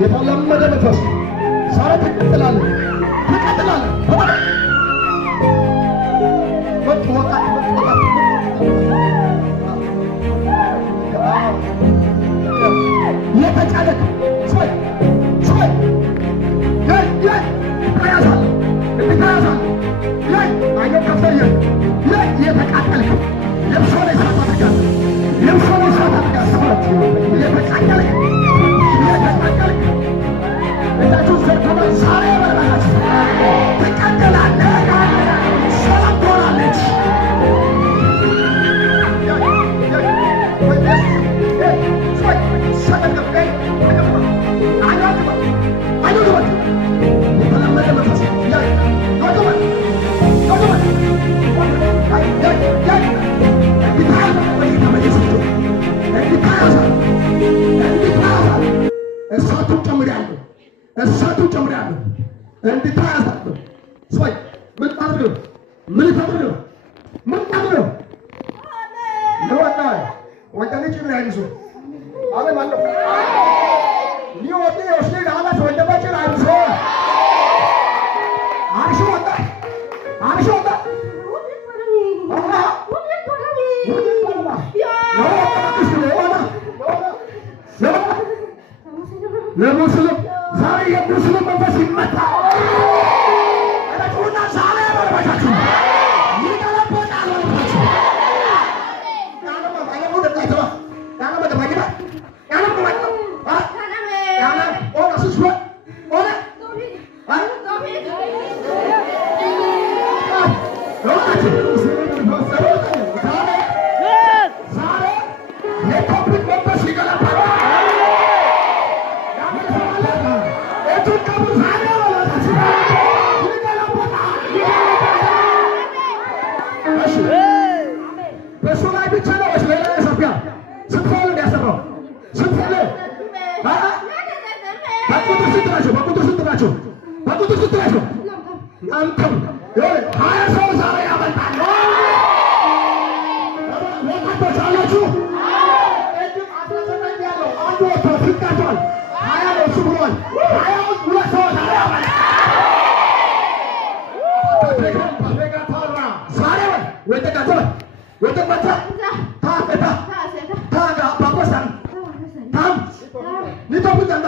የተለመደ መንፈስ ዛሬ ትቀጥላለህ፣ ትቀጥላለህ። የተጫነክ ሶይ ሶይ ይታያሳል፣ ይታያሳል። አየው ከፍተኛ የተቃጠልክ ልብሶ ላይ ሳት አድርጋል፣ ልብሶ ላይ ሳት አድርጋል። የተቃጠልክ የተቃጠልክ እጃችሁ ዘርተመ ዛሬ በረባች ትቀጥላለህ፣ ሰላም ትሆናለች። እሳቱ ጨምሬያለሁ እንድታያሳለሁ። ሶይ ምን ታድርግ ነው? ምን ታድርግ ነው? ምን ታድርግ ነው? ለወጣ ወጣኔ ጭምር አይልሱ አለ ማለት ሊወጣ ወስደ አላስ ወደባችን አይልሱ አርሽ ወጣ አርሽ ወጣ ለሙስሊም ዛሬ የሙስሊም መንፈስ ይመታ። ረቱና ዛሬ በረባችሁ ይገለበጣል በረባችሁ ያለማ ባለሙ ደቃይተዋ ያለማ ደባቂታ ያለማ ማለት ያለማ ኦላ ስስወ ኦላ ዛሬ የኮፕሪክ መንፈስ ይገለበጣል። በሱ ላይ ብቻ ነው ወይስ ሌላ ኢትዮጵያ ስትፈልግ እንዲያሰራው ስትፈልግ በቁጥር ስንት ናቸው? በቁጥር ስንት ናቸው? በቁጥር ስንት ናቸው? አንተም ሀያ ሰው ዛሬ ያመልጣል። ወጣቶች አላችሁ? እጅም 19 ያለው አንዱ ወጥቶ ፍቃቷል 20 ነው እሱ ብሏል። 20 ሁለት ሰው ዛሬ ያመልጣል። ዛሬ ወይ ተቃጠለ ወይ ተመታ ታፈታ ታጋ ባቆሳን ታም ሊቶብታና